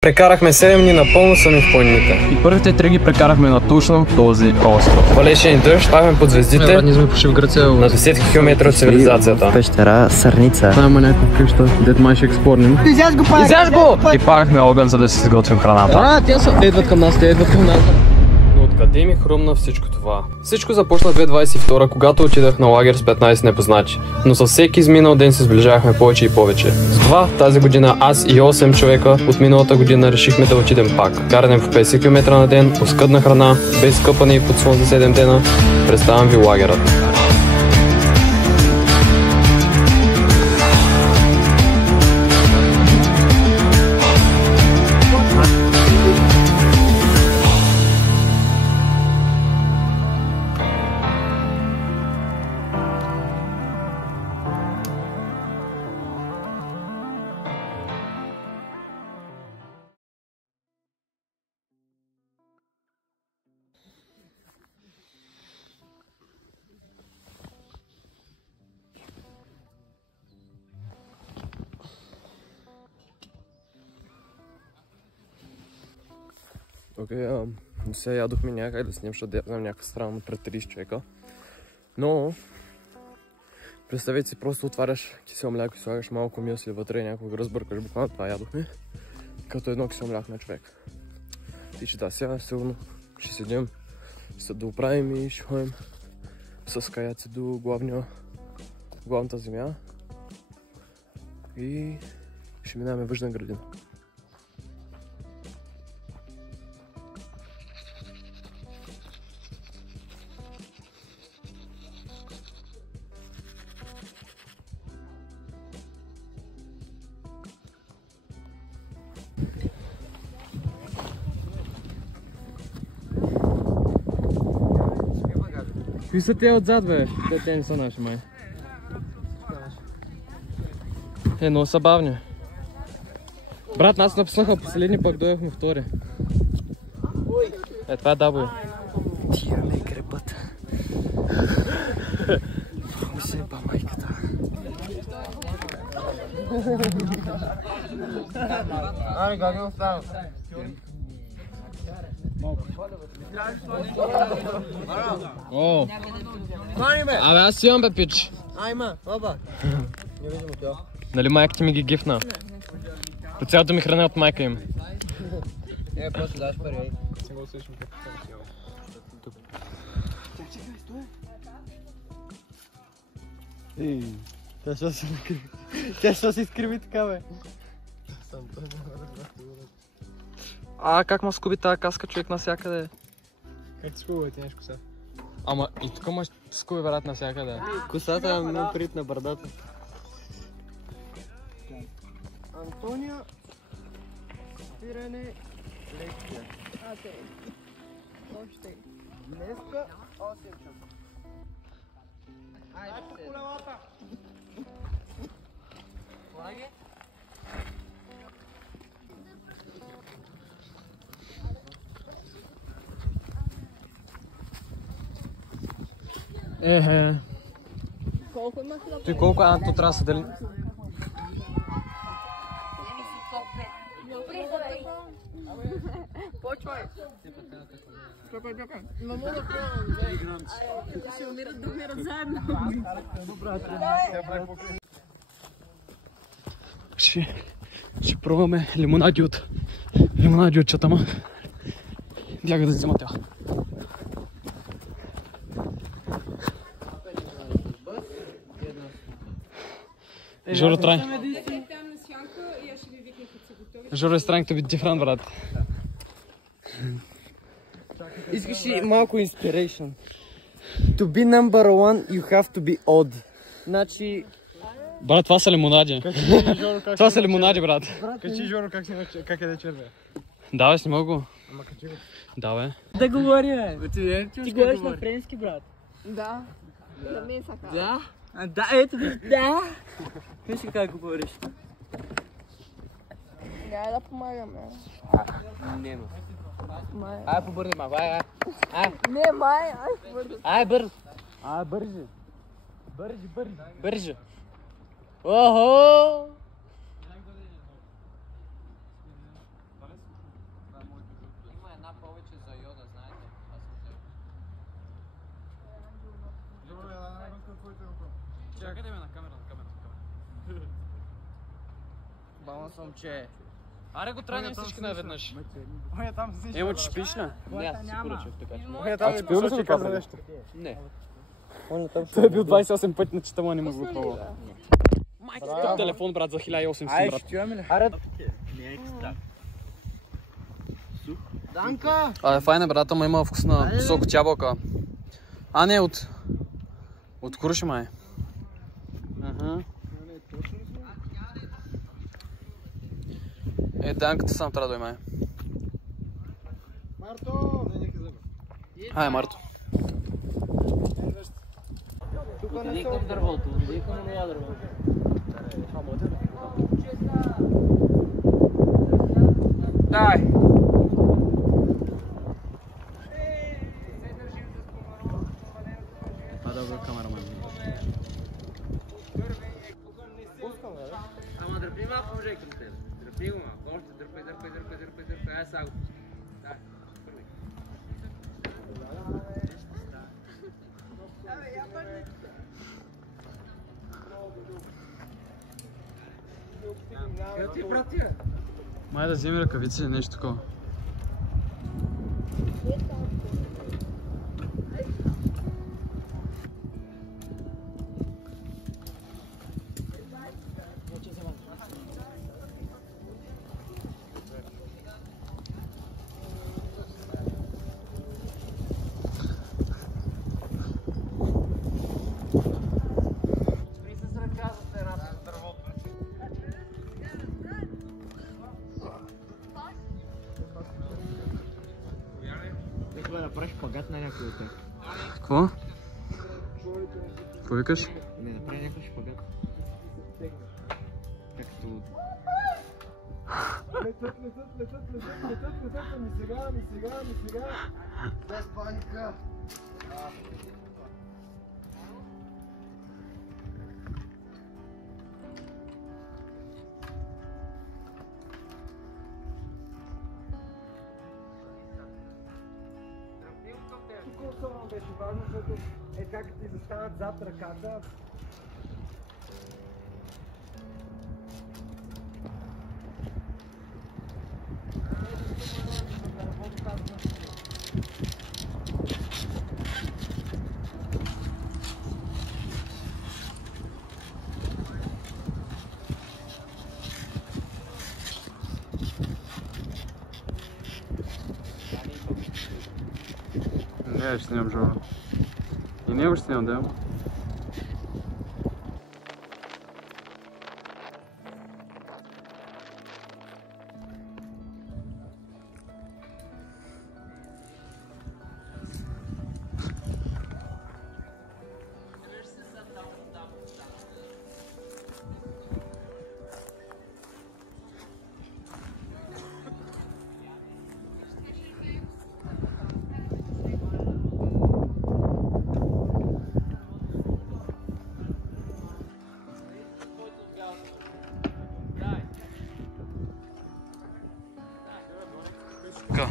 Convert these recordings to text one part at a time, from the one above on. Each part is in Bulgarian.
Прекарахме 7 дни напълно сами в планините. И първите 3 ги прекарахме на точно този остров. Валеше ни дъжд, спахме под звездите Ние сме пошли в Гърция на десетки километри от цивилизацията. В пещера Сърница. Там има някаква къща, дед май ще експорнем. Изяж го! И палихме огън, за да си изготвим храната. Те идват към нас, Но откъде ми хрумна всичко това? Всичко започна 2022, когато отидах на лагер с 15 непознати. Но със всеки изминал ден се сближавахме повече и повече. Затова тази година аз и 8 човека от миналата година решихме да отидем пак. Каранем по 50 км на ден, оскъдна храна, без къпане и под слънце 7 дена. Представям ви лагерът. Сега ядохме някъде да снимам, защото ядам някаква странно пред 30 човека. Но представете си, просто отваряш кисело мляко и слагаш малко мюсли вътре и някакво разбъркаш. Буквално това ядохме. Като едно кисело мляко на човек. И че да, сега сигурно ще седим, ще се доправим и ще ходим с каяци до главната земя. И ще минаваме въжна градина. Кои са те отзад, бе? Те не са наши, май. Много са бавни. Брат, нас написаха последни, пък дойдохме втори. Това е дабой. Тия ме крепат. Много се еба майката. Ами, как е останал? О! Абе, аз имам, бе, пич. Айма, оба. Не виждам от тя. Нали майка ти ми ги гифна? По цялото ми храна от майка им. После даш пари, ей. Ей, тя ще се изкриви така, бе. Как ма скуби тази каска, човек, насякъде? Как ти скубава, ти нещо коса? Ама и тук ма скуби, брат, насякъде. Косата е много прит на бърдата. Антония, спиране, лекция. Още. Днеска 8 часа. Айде по колелата! Флаги? Колко имаш да Той колко Анто трябва да се дали? Почвай. Чакай. Не мога да пробвам. Ще умират да умират заедно. Ще пробваме лимонади от чатама. Бяга да взема тя. Жоро trying. Жоро is trying to be different, брат. Искаш ли малко inspiration? To be number one, you have to be odd. Значи... Брат, това са лимонади. Това са лимонади, брат. Качи, Жоро, как е да червя? Да, бе, снима го. Ама качи го. Да, бе. Да говори, бе. Ти говориш на френски, брат. Да. Да ме сака. Да? Да, ето виж, да. Виж как говориш. Няма да помагаме. Нема. Май. Ай, побърни малко, ай. Не, май, бързо. Ай, бърз. Ай, бързи. Бързи. Охо! Чакай да ме на камера. Балансом, че... Аре го тръгнем всички наведнъж. Оня там се слиша. Емо, че спиш ли? Не, аз си поръчах така. Оня там ми пил ли съм каза нещо? Не. Той е бил 28 пъти на чета, не мога го пробва. Тук телефон, брат, за 1800, Ай, брат. ще чуем ли? Аре... Данка! Абе, файна, брат, ама има вкус на соко от ябълка. А, не, от круши, май. Е, Данката сам трябва да дойде, май. Марто! Ай, Марто. Отиди към дървото, отиди към това дърво. Дай! А, добре, камера, май. Ама дърпи малко прожекторите. Дърпи го малко. Още дърпай. Ай, сега го пусти. Дай, първи. Къде ти, братия? Май да вземи ръкавици или нещо такова. Нека да направиш шпагат на някой от тях. Какво? Какво викаш? Не, направи някой шпагат. Както... Летят, ми сега. Без паника. Тук особено беше важно, защото е как ти застанат зад ръката. Не, ще нямам жова. И него ще нямам, да. Така.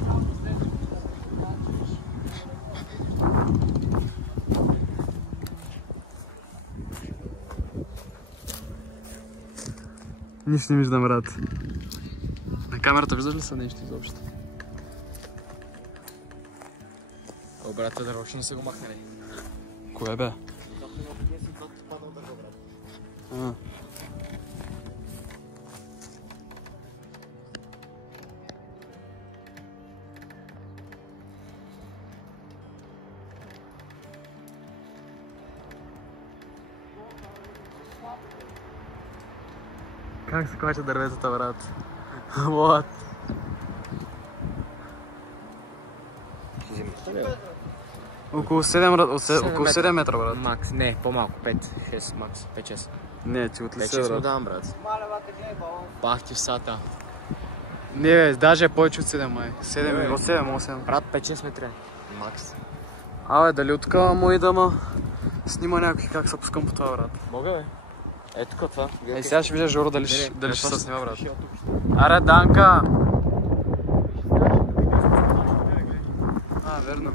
Нищо не виждам, брат. На камерата виждаш ли са нещо изобщо? О, брат, да рочно са го махнали. Кое бе? А. Как се клачат дърветата, брат? What? Около 7 метра, брат. Макс, не, по-малко, 5-6, макс, 5-6. Не, ти отлисе, 5-6 му брат. давам, брат. Бах ти в сата. Не, бе, даже е повече от 7, май. 7, от 7-8. Брат, 5-6 метра. Макс. Абе, дали от такава му и да ма снима някой как се пускам по това, брат. Мога, бе. Ето тук това. Ей, сега ще видя Жоро дали ще това се снима, брат. ще тук. Аре, Данка! А, верно.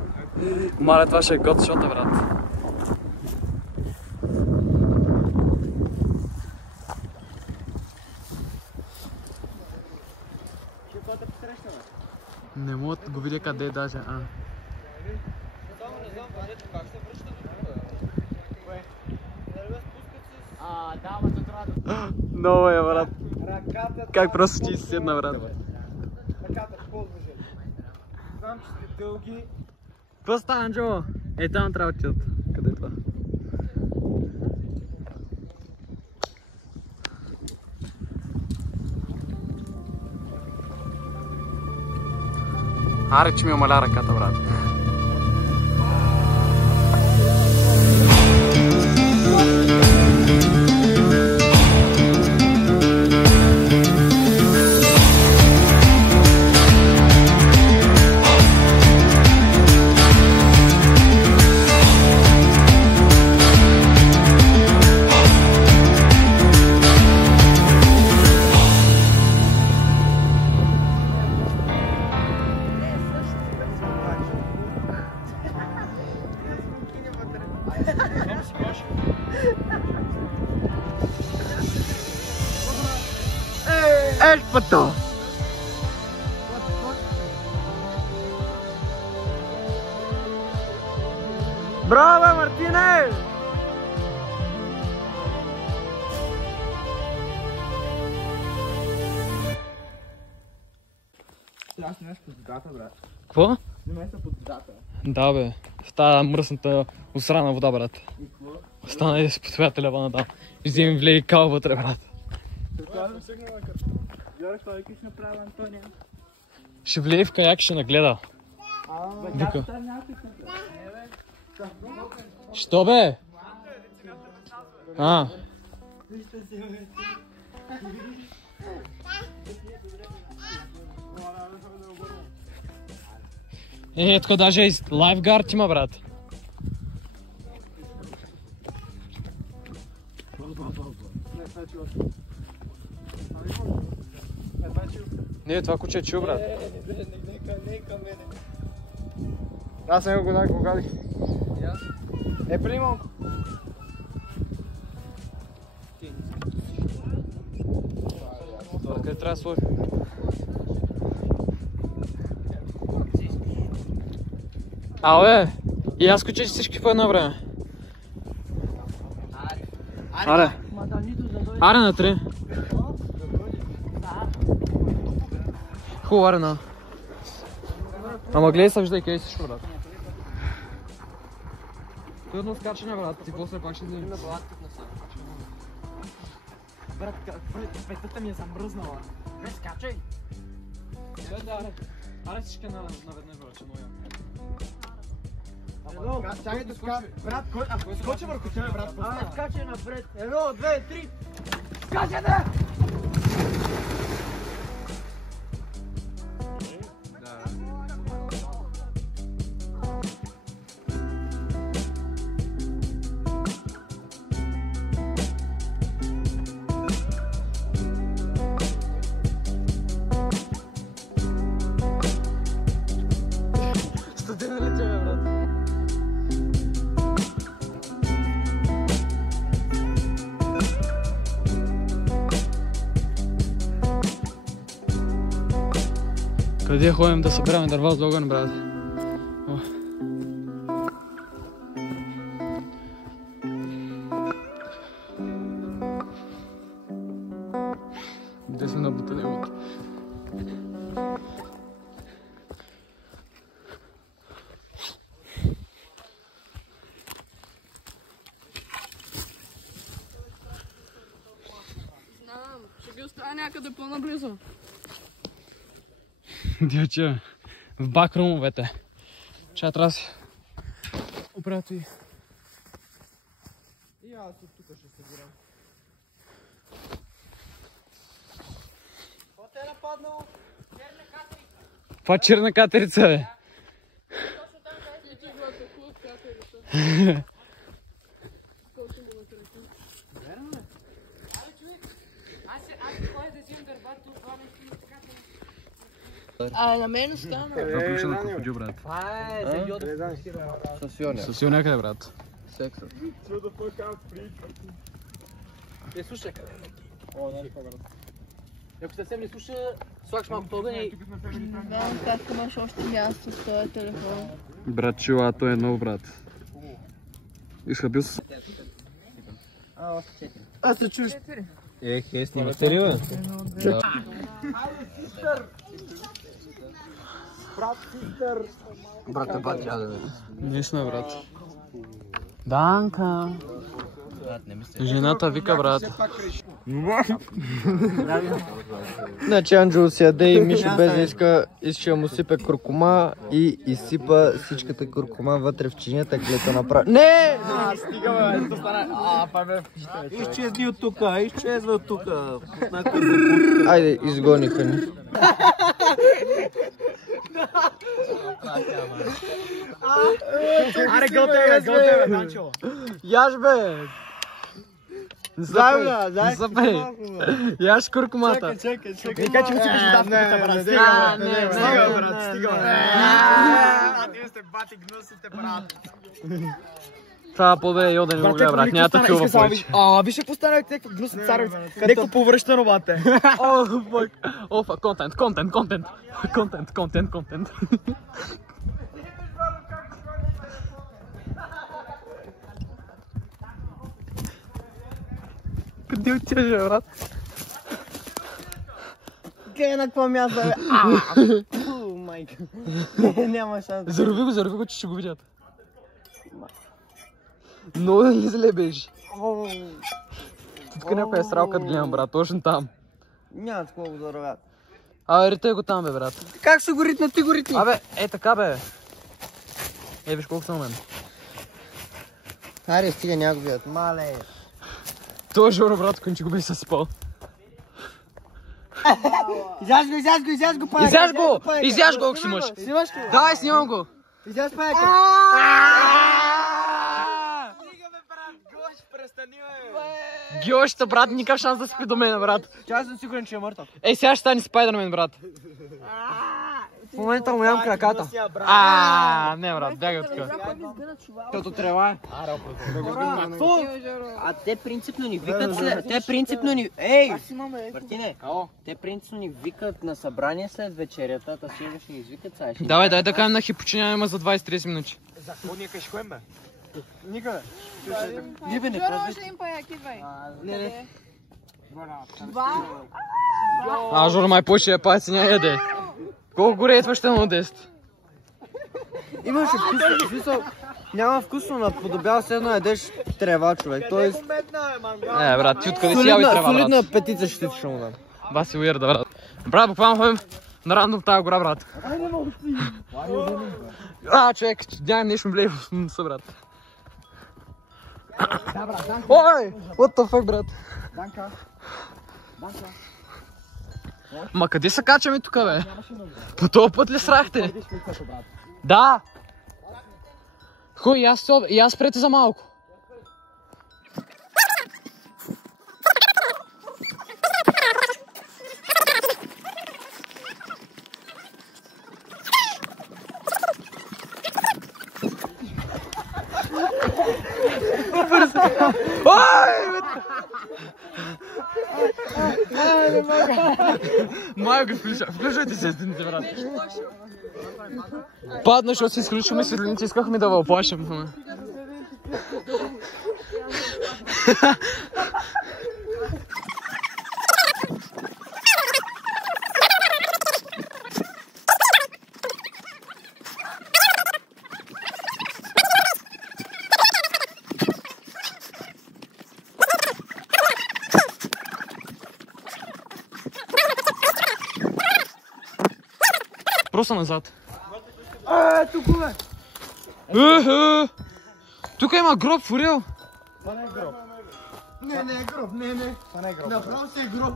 Мале, това ще е год шота, брат. Какво те посрещна, бе? Не мога да го видя къде е даже. Само не знам, бъдето как се връща на кога. Кое? Да, ама то трябва да... Много е, брат. Ръката... Как просто ти си седна, брат? Ръката, по-движение. Знам, че сте дълги. Какво става, Анджело? Там трябва да отидат. Къде е това? Аре, че ми умаля ръката, брат. Пато! Браво, Мартине! Трябва да снимаш под водата, брат. Какво? Снимай се под водата. Да, бе. В тази мръсната усрана вода, брат. И какво? Остана и с под твоя телефона там. И вземи влей кал вътре, брат. Това съм сигнала като. Йорек, това викаш направи Антония. Ще влей в каяк и ще нагледа. Вика. Що, бе? Тук даже и лайфгард има, брат. Не, това куче е чил, брат. Нека мене. Аз съм го гадих. Преди малко. Къде трябва да сложи? Абе, и аз куче всички по едно време. Аре. Аре на три. Хубаво, аре на. Ама гледай се, виждай къде си шо, брат. Трудно скачане, брат, и после пак ще вземем. Брат, петата ми е замръзнала. Не скачай! Аре всички наведнъж, брат, че моя. Чакай да скачай. Брат, ако скочи върху тебе, брат, скачай напред. 1, 2, 3. Скачайте! Къде ходим да събираме дърва за огън, брат? Где сме набутани от? Знам, ще ги оставя някъде по-наблизо. Дядче, в бакрумовете. Чая трябва да си оправя и... И аз от тук ще събирам. Какво те е нападнало? Черна катерица. Това черна катерица, бе. Точно там където ти го атакуват катерица. Точно го натръпи. Верно ли? Абе, човек, аз ходя да взимам дървата от главен си на така. На мен остана. Това ключа на крокодил, брат. Това е за йода. Със Със някъде, брат. Сексът. Слушай къде. О, нали по-град. Ако съвсем не слуша, слагаш малко по-огън и... Да, как имаш още място с този телефон. Брат, чила, той е нов брат. Изхабил се. Аз се чуш. Снимате ли, бе? Брат, бат, я да бе. Наистина, брат. Данка. Жената вика, брат. Значи Анджел си яде и Мишо без да иска му сипе куркума и изсипа всичката куркума вътре в чинията, глета направи. Не! Стига, бе, Изчезни от тука, изчезва от тука. Айде, изгониха ни. Аре, готве, Данчо. Яш, бе! Запей! Яш куркумата. Чакай. Вика, че му си давката, брат. Стига, брат, стига. А, ние сте бати гнусите, брат. Това по-бе йо да не го гледа, брат. Няма такова повече. Виж какво стана някаква гнусна царевица. Някакво повръщано, бате. О, контент. Къде отиваш, брат? Къде на какво място, бе? Майка. Няма шанс. Зарови го, че ще го видят. Много ли зле беше? Тук някой е срал като гледам, брат, точно там. Няма такова го заровят. Абе, рите го там, бе, брат. Как ще го ритна? Ти го ритни. Абе, е така, бе. Виж колко съм мен. Аре, стига, няма го видят. Мале. Той е Жоро, брат, който че го беше съспал. Изяж го, паяка. Изяж го, ако си мъж. Снимаш ли? Давай, снимам го. Изяж паяка. Геошта, брат, никакъв шанс да спи до мен, брат. Аз съм сигурен, че е мъртъв. Ей, сега ще стане Спайдермен, брат. В момента му ям краката. Не, брат, бягай от тук. Като трева. А те принципно ни викат след... Те принципно ни... Ей! Мартине! Те принципно ни викат на събрание след вечерята, та сигурно ще ни извикат сега. Давай, дай да кажем на хипочиня има за 20-30 минути. Заходния кашкуем, бе. Никъде. Жоро, още им паяки, двай. Не. Два? Жоро май почти е паяци, няма яде. Колко горе е това ще на 10? Имаше вкусно. Няма вкусно, наподобява се едно ядеш трева, човек. Тоест... Брат, ти откъде си ял и трева, брат. Солидна петица ще ти му дам. Баси уерда, брат. Брат, буквално ходим на рандом в тази гора, брат. Човек, нямам нещо ми влее в носа, брат. Ой! What the fuck, брат? Данка. Ма къде се качаме тука, бе? По този път ли срахте? Да! Хой, и аз спрете за малко. Май го включвайте сестрините, брат. Падна, защото си изключваме светлините, искахме да въплашим. Просто назад. Тук бе! Тук има гроб, фурил. Това не е гроб. Не е гроб, не. Това не е гроб. Направо си е гроб.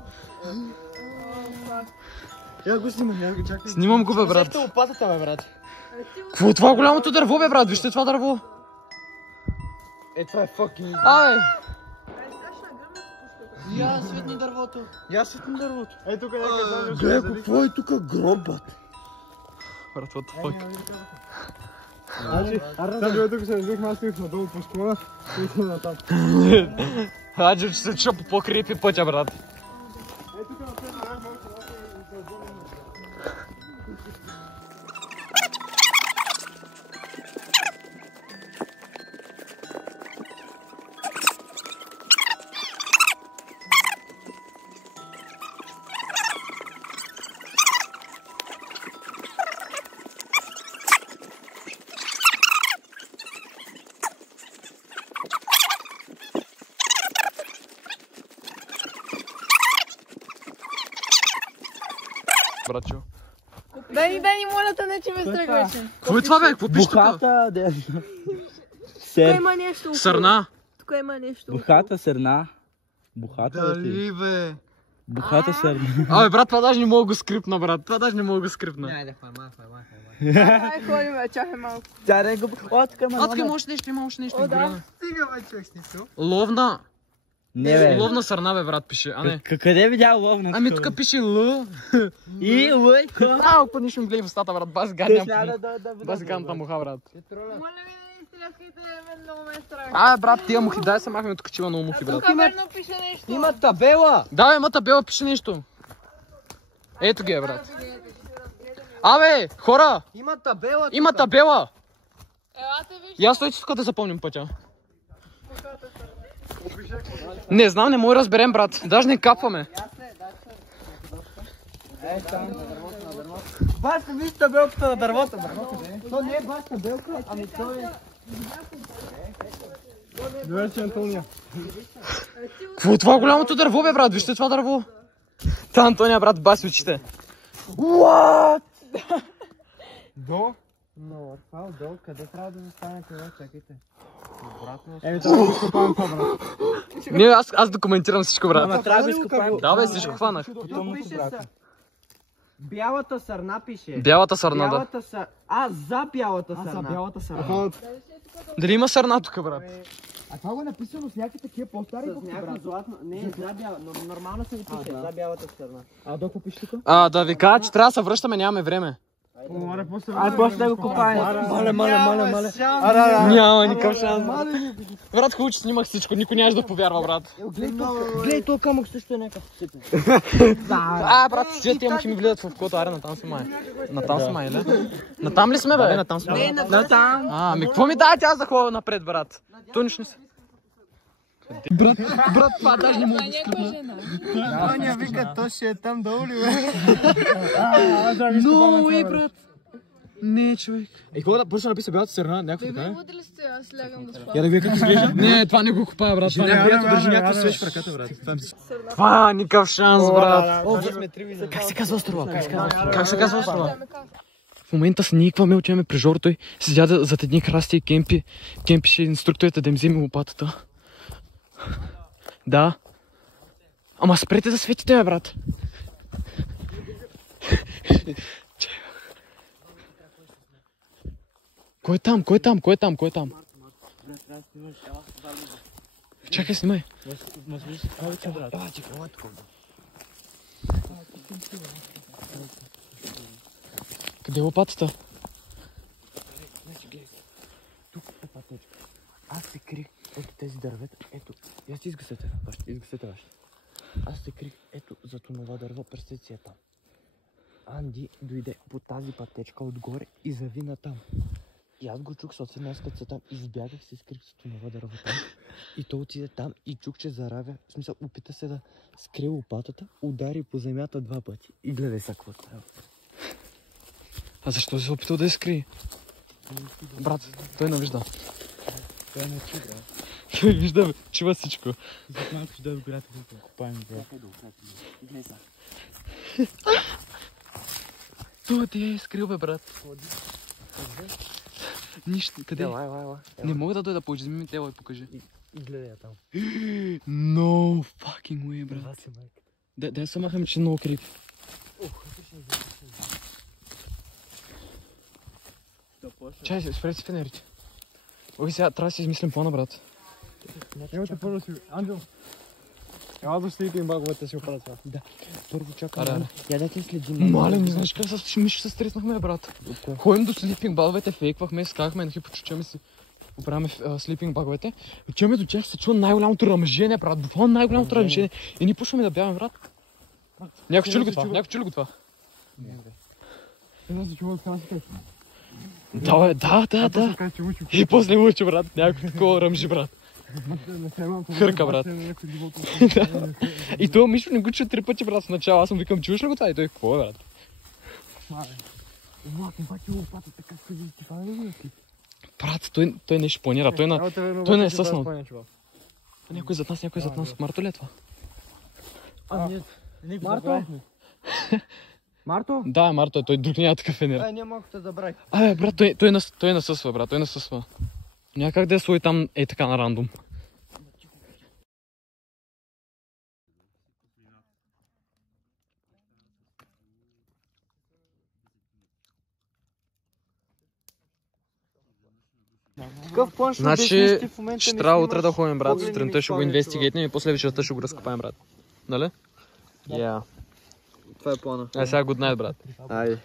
Я го снимам, я го чакай. Снимам го, бе, брат. Защо лопатата, бе, брат? Какво е това голямото дърво, бе, брат? Вижте това дърво. Това е fucking... Абе! Я светни дървото. Ей, тук някакъв... Гледай, какво е тук гробът? Брат, what the fuck? Сега тук се взехме, аз стоих надолу по школа и отидем натам. Аджо, че се чупа по-крипи пътя, брат. Ей, тук напред на братчо. Дай ни, моля те, не че ме стръгваше. Какво е това, бе? Какво пише тук? Бухата, Тук има нещо. Сърна. Тук има нещо. Бухата сърна. Бухата Дали, бе? Бухата сърна. Абе, брат, това даже не мога го скрипна, брат. Това даже не мога го скрипна. Айде, хвай. Ай, ходим, бе, чакай малко. Тя не го... О, тук има Отка има още нещо, има още нещо. О, да. изгорено. Стига, бе, човек, смисъл. Ловна. Не, бе. Ловна сърна, бе, брат, пише. А не. Къде видя ловна? Ами тук пише Л. И лъйко. Малко нищо ми гледай в устата, брат. Бас ганта муха, брат. Моля ви да ни стряхайте, много ме е страх. А, брат, тия мухи, дай се махаме тук, че има много мухи, брат. Тук верно пише нещо. Има табела! Да, бе, има табела, пише нещо. Ето ги е, брат. Абе, хора! Има табела! Има табела! Елате виж. Я стойте тук да запомним пътя. Не знам, не мога да разберем, брат. Даже не капваме. Баш, виж табелката на дървото, бе. То не е баш табелка, ами то е... Добре, че Антония. Какво е това голямото дърво, бе, брат? Вижте това дърво. Та, Антония, брат, баси очите. What? До? Но, това отдолу, къде трябва да застане това? Чакайте. Обратно. Еми, това го изкопавам това, брат. Не, аз документирам всичко, брат. Трябва да го изкопавам. Да, бе, всичко хванах. Тук пише са. Бялата сърна пише. Бялата сърна, да. Бялата сърна. А, за бялата сърна. За бялата сърна. Дали има сърна тук, брат? А това го е написано с някакви такива по-стари С някакво златно. Не, за бяла. Нормално се пише. За бялата сърна. А до какво пише тук? Да ви кажа, че трябва да се връщаме, нямаме време. Ай, после да го копаем. Мале. Няма никакъв шанс. Брат, хубаво, че снимах всичко, никой нямаше да повярва, брат. Гледай, то камък също е някакъв сипен. Брат, тия мухи ми влизат в кота, аре, натам сме май. Натам сме май, ли? Натам ли сме, бе? Натам сме. Натам. Ами, какво ми дайте аз да ходя напред, брат? То нищо не се. Брат, това даже не мога да скрипна. Тоня вика, то ще е там долу ли, бе? Но, брат. Не, човек. Какво да почна написа бялата сърна? Някакво така, Буди ли сте, аз лягам да спам. Я да видя как изглежда. Не, това не го купая, брат. Това Държи някакво свеж в ръката, брат. Това никакъв шанс, брат. Сме 3 видео. Как се казва острова? Как се казва острова? В момента сникваме, отиваме при Жоро, той седя зад едни храсти и кемпише инструкторите да им вземе лопатата. Да. Ама спрете да светите, бе, брат. Кой е там? Чакай, снимай. Къде е лопатата? Тук е пътечка. Аз се крих от тези дървета. Ето, я си изгасете ваше. Аз се крих ето за това дърво, представете си е там. Анди дойде по тази пътечка отгоре и завина там. И аз го чух, защото днес като там избягах, се скрих с това дърво там. И той отиде там и чух, че заравя. В смисъл, опита се да скрие лопатата, удари по земята 2 пъти. И гледай сега какво става. А защо се опитал да я скрие? Брат, той не вижда. Той не чу, брат. Той вижда, чува всичко. За малко ще да горята да копаем, брат. Той ти е скрил, бе, брат. Нищо, къде? Ела. Не мога да дойда повече, вземи ми тела и покажи. И гледай я там. No fucking way, брат. Да се махаме, че е много крип. Чай, спрете си фенерите. Ой, сега трябва да си измислим плана, брат. Имате първо си... Анджел. Ела да слипим баговете си оправя това. Да. Първо чакам. Аре. Я да те следим. Мале, не знаеш как се стреснахме, брат. Ходим до слипинг баговете, фейквахме, скахме, нахи почучаме си. Оправяме слипинг баговете. Отиваме до тях, се чува най-голямото ръмжение, брат. Буквално най-голямото ръмжение. И ни пушваме да бягаме, брат. Някой чули го това? Едно се чува от това си кажа. Да. И после учи, брат. Някой такова ръмжи, брат. Хърка, брат. И това Мишо не го чу 3 пъти, брат, в начало. Аз му викам, чуваш ли го това? И той, какво е, брат? Брат, той не ще планира. Той не е съснал. Някой зад нас. Марто ли е това? Марто? Марто? Да, Марто, той друг няма такъв фенер. Няма ако те забрави. Брат, той насъсва, брат, той насъсва. Някак да е слой там така на рандом. Такъв план ще Значи, обясниш ти в момента ще ми трябва снимаш утре да ходим, брат, огнени сутринта ще го мишкони, инвестигейтнем и после вечерта ще го разкопаем, брат. Нали? Това е плана. Сега good night, брат. Айде.